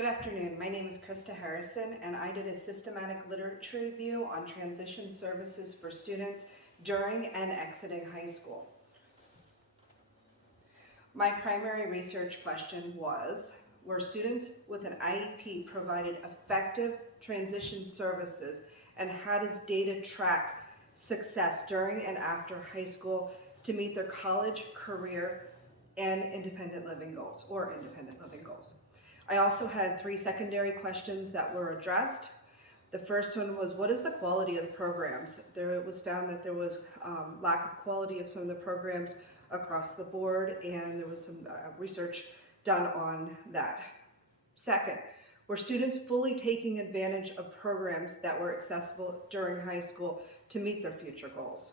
Good afternoon. My name is Krista Harrison, and I did a systematic literature review on transition services for students during and exiting high school. My primary research question was, were students with an IEP provided effective transition services, and how does data track success during and after high school to meet their college, career, and independent living goals? I also had 3 secondary questions that were addressed. The first one was, what is the quality of the programs? It was found that there was lack of quality of some of the programs across the board, and there was some research done on that. Second, were students fully taking advantage of programs that were accessible during high school to meet their future goals?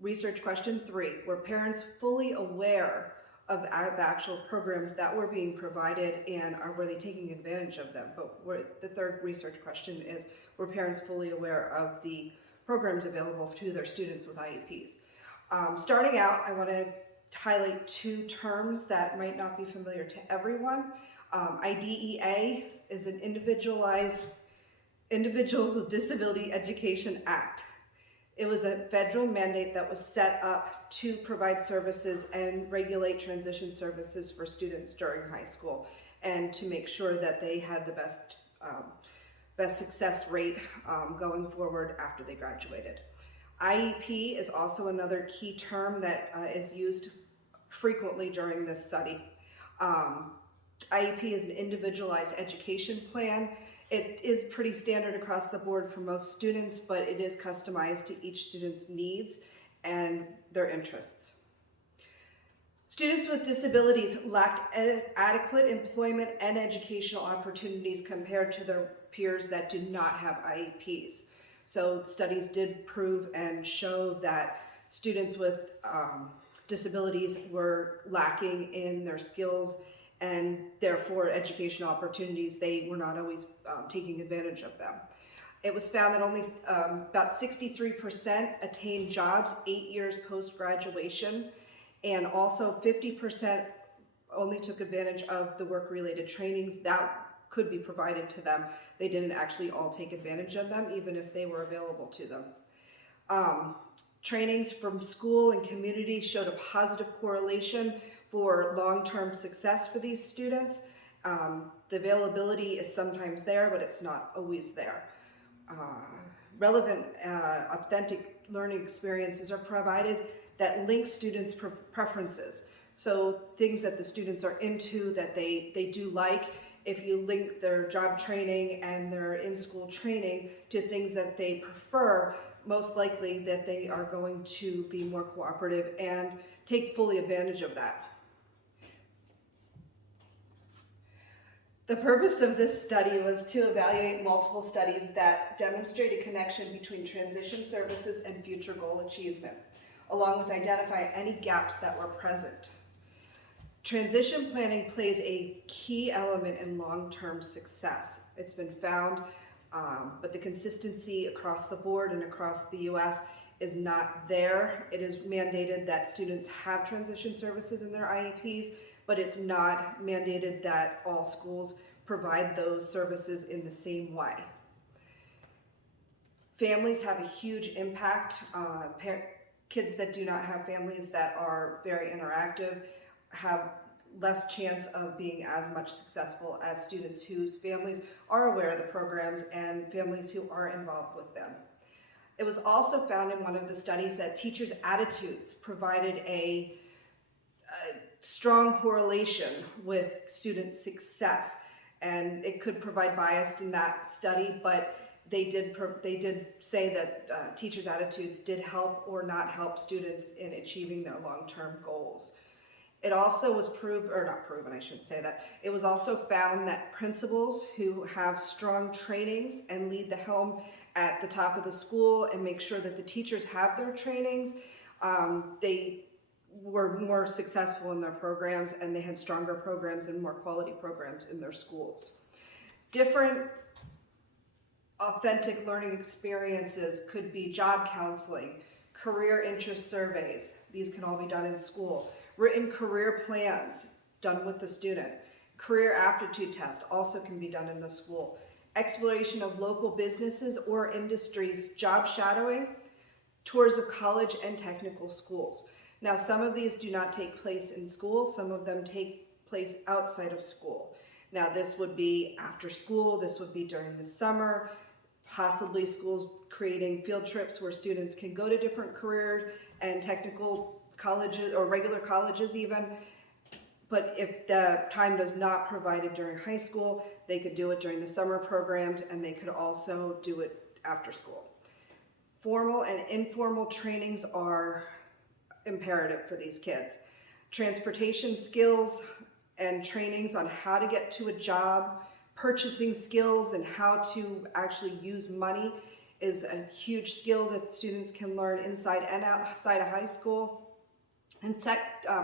Research question 3, were parents fully aware of the actual programs that were being provided, and were they taking advantage of them? But the third research question is, were parents fully aware of the programs available to their students with IEPs? Starting out, I want to highlight 2 terms that might not be familiar to everyone. IDEA is an Individuals with Disability Education Act. It was a federal mandate that was set up to provide services and regulate transition services for students during high school, and to make sure that they had the best success rate going forward after they graduated. IEP is also another key term that is used frequently during this study. IEP is an individualized education plan. It is pretty standard across the board for most students, but it is customized to each student's needs and their interests. Students with disabilities lacked adequate employment and educational opportunities compared to their peers that do not have IEPs. So studies did prove and show that students with disabilities were lacking in their skills, and therefore educational opportunities, they were not always taking advantage of them. It was found that only about 63% attained jobs 8 years post-graduation, and also 50% only took advantage of the work-related trainings that could be provided to them. They didn't actually all take advantage of them, even if they were available to them. Trainings from school and community showed a positive correlation for long-term success for these students. The availability is sometimes there, but it's not always there. Relevant, authentic learning experiences are provided that link students' preferences. So things that the students are into, that they do like, if you link their job training and their in-school training to things that they prefer, most likely that they are going to be more cooperative and take fully advantage of that. The purpose of this study was to evaluate multiple studies that demonstrate a connection between transition services and future goal achievement, along with identifying any gaps that were present. Transition planning plays a key element in long-term success. It's been found, but the consistency across the board and across the U.S. is not there. It is mandated that students have transition services in their IEPs, but it's not mandated that all schools provide those services in the same way. Families have a huge impact. Kids that do not have families that are very interactive have less chance of being as much successful as students whose families are aware of the programs and families who are involved with them. It was also found in one of the studies that teachers' attitudes provided a strong correlation with student success, and it could provide bias in that study, but they did say that teachers' attitudes did help or not help students in achieving their long-term goals. It also was it was also found that principals who have strong trainings and lead the helm at the top of the school and make sure that the teachers have their trainings, they were more successful in their programs, and they had stronger programs and more quality programs in their schools. Different authentic learning experiences could be job counseling, career interest surveys. These can all be done in school. Written career plans done with the student. Career aptitude test also can be done in the school. Exploration of local businesses or industries, job shadowing, tours of college and technical schools. Now, some of these do not take place in school, some of them take place outside of school. Now, this would be after school, this would be during the summer, possibly schools creating field trips where students can go to different career and technical colleges or regular colleges even. But if the time does not provided during high school, they could do it during the summer programs, and they could also do it after school. Formal and informal trainings are imperative for these kids. Transportation skills and trainings on how to get to a job, purchasing skills and how to actually use money is a huge skill that students can learn inside and outside of high school. And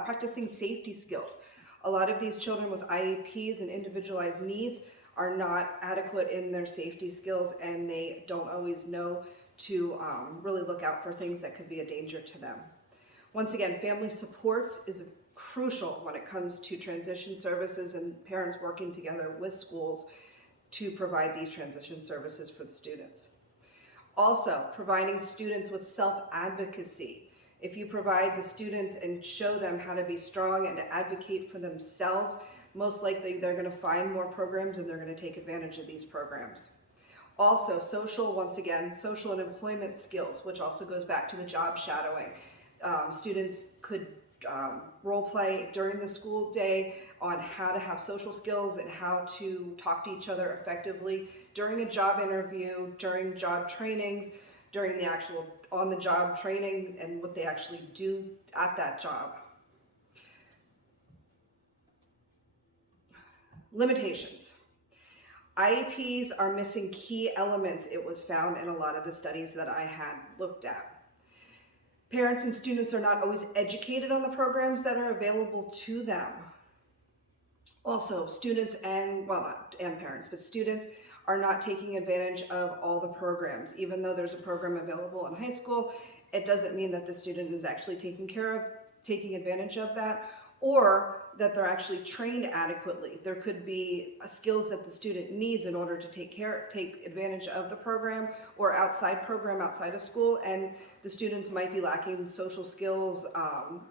practicing safety skills. A lot of these children with IEPs and individualized needs are not adequate in their safety skills, and they don't always know to really look out for things that could be a danger to them. Once again, family supports is crucial when it comes to transition services and parents working together with schools to provide these transition services for the students. Also, providing students with self-advocacy. If you provide the students and show them how to be strong and to advocate for themselves, most likely they're going to find more programs and they're going to take advantage of these programs. Also, once again, social and employment skills, which also goes back to the job shadowing. Students could role play during the school day on how to have social skills and how to talk to each other effectively during a job interview, during job trainings, during the actual on-the-job training and what they actually do at that job. Limitations. IEPs are missing key elements, it was found in a lot of the studies that I had looked at. Parents and students are not always educated on the programs that are available to them. Also, students and, well, not and parents, but students are not taking advantage of all the programs. Even though there's a program available in high school, it doesn't mean that the student is actually taking advantage of that, or that they're actually trained adequately. There could be skills that the student needs in order to take advantage of the program or outside of school, and the students might be lacking social skills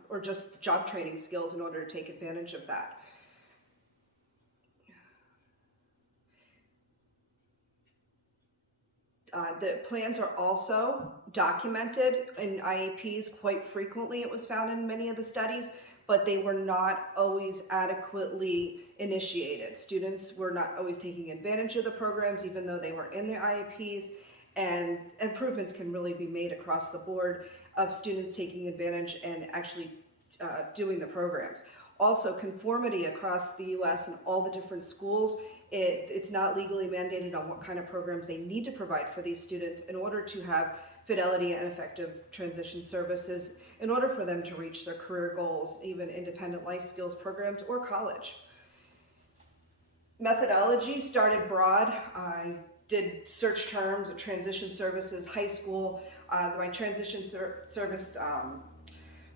or just job training skills in order to take advantage of that. The plans are also documented in IEPs quite frequently, it was found in many of the studies, but they were not always adequately initiated. Students were not always taking advantage of the programs even though they were in their IEPs, and improvements can really be made across the board of students taking advantage and actually doing the programs. Also, conformity across the U.S. and all the different schools, it's not legally mandated on what kind of programs they need to provide for these students in order to have fidelity and effective transition services in order for them to reach their career goals, even independent life skills programs or college. Methodology started broad. I did search terms of transition services, high school. My transition service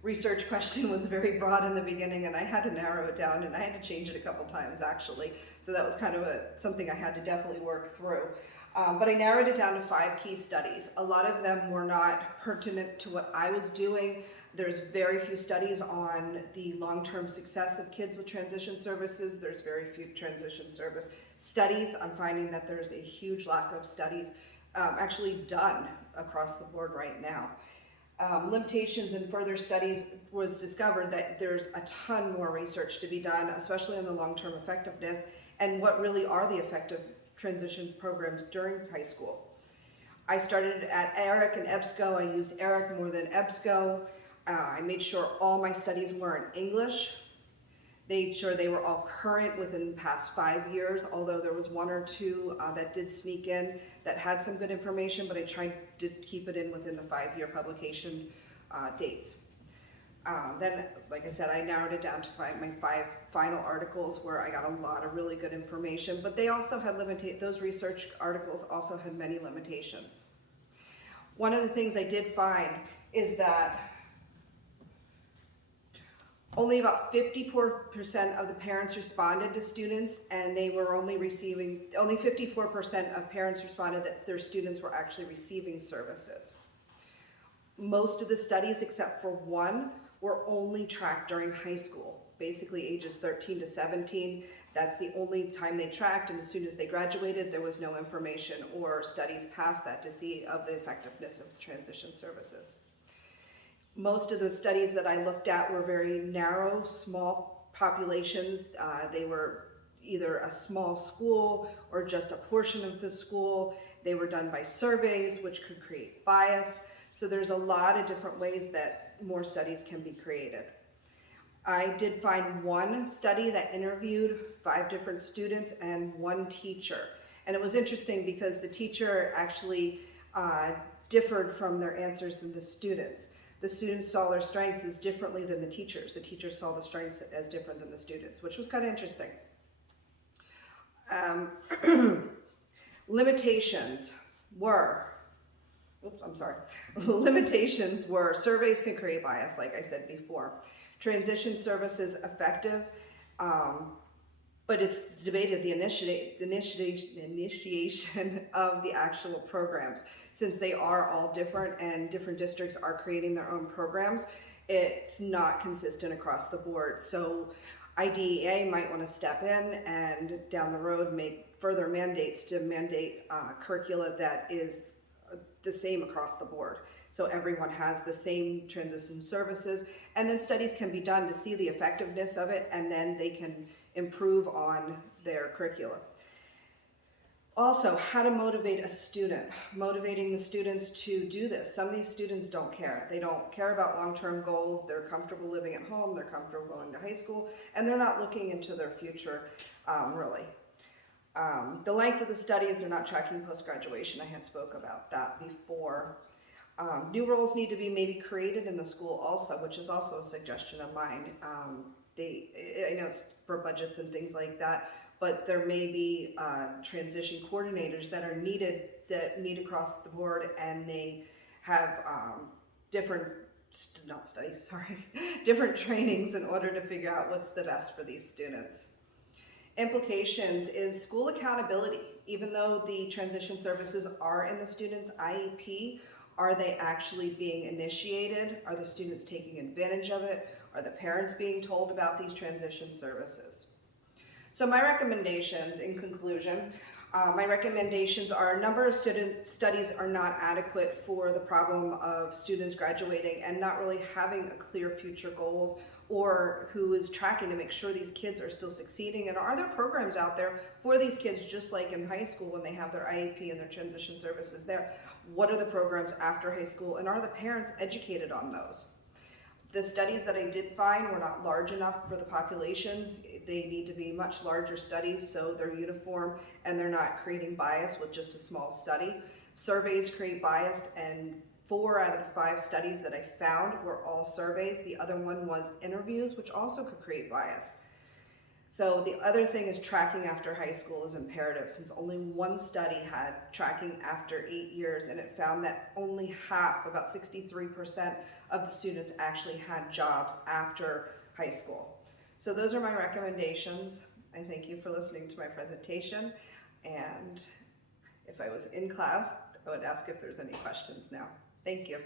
research question was very broad in the beginning, and I had to narrow it down, and I had to change it a couple times actually. So that was kind of something I had to definitely work through. But I narrowed it down to 5 key studies. A lot of them were not pertinent to what I was doing. There's very few studies on the long-term success of kids with transition services. There's very few transition service studies. I'm finding that there's a huge lack of studies actually done across the board right now. Limitations and further studies was discovered that there's a ton more research to be done, especially on the long-term effectiveness and what really are the effective transition programs during high school. I started at ERIC and EBSCO. I used ERIC more than EBSCO. I made sure all my studies were in English. Made sure they were all current within the past 5 years, although there was 1 or 2 that did sneak in that had some good information, but I tried to keep it in within the 5-year publication dates. Then, like I said, I narrowed it down to my 5 final articles where I got a lot of really good information, but they also had those research articles also had many limitations. One of the things I did find is that Only about 54% of the parents responded to students, and they were only 54% of parents responded that their students were actually receiving services. Most of the studies, except for one, were only tracked during high school, basically ages 13 to 17. That's the only time they tracked, and as soon as they graduated, there was no information or studies past that to see of the effectiveness of transition services. Most of the studies that I looked at were very narrow, small populations. They were either a small school or just a portion of the school. They were done by surveys, which could create bias. So there's a lot of different ways that more studies can be created. I did find one study that interviewed 5 different students and 1 teacher. And it was interesting because the teacher actually differed from their answers than the students. The students saw their strengths as differently than the teachers. The teachers saw the strengths as different than the students, which was kind of interesting. Limitations were surveys can create bias, like I said before. Transition services effective, but it's debated the initiation of the actual programs. Since they are all different and different districts are creating their own programs, it's not consistent across the board. So IDEA might want to step in and down the road make further mandates to mandate curricula that is the same across the board. So everyone has the same transition services, and then studies can be done to see the effectiveness of it, and then they can improve on their curriculum. Also, how to motivate a student. Motivating the students to do this. Some of these students don't care. They don't care about long-term goals. They're comfortable living at home. They're comfortable going to high school, and they're not looking into their future, really. The length of the studies are not tracking post-graduation. I had spoke about that before. New roles need to be maybe created in the school also, which is also a suggestion of mine. I know it's for budgets and things like that, but there may be transition coordinators that are needed, that meet across the board, and they have different trainings in order to figure out what's the best for these students. Implications is school accountability. Even though the transition services are in the student's IEP, are they actually being initiated? Are the students taking advantage of it? Are the parents being told about these transition services? So my recommendations, in conclusion, my recommendations are a number of studies are not adequate for the problem of students graduating and not really having a clear future goals, or who is tracking to make sure these kids are still succeeding, and are there programs out there for these kids, just like in high school when they have their IEP and their transition services there. What are the programs after high school, and are the parents educated on those? The studies that I did find were not large enough for the populations. They need to be much larger studies so they're uniform and they're not creating bias with just a small study. Surveys create bias, and 4 out of the 5 studies that I found were all surveys. The other one was interviews, which also could create bias. So the other thing is tracking after high school is imperative, since only one study had tracking after 8 years, and it found that only half, about 63% of the students actually had jobs after high school. So those are my recommendations. I thank you for listening to my presentation, and if I was in class, I would ask if there's any questions now. Thank you.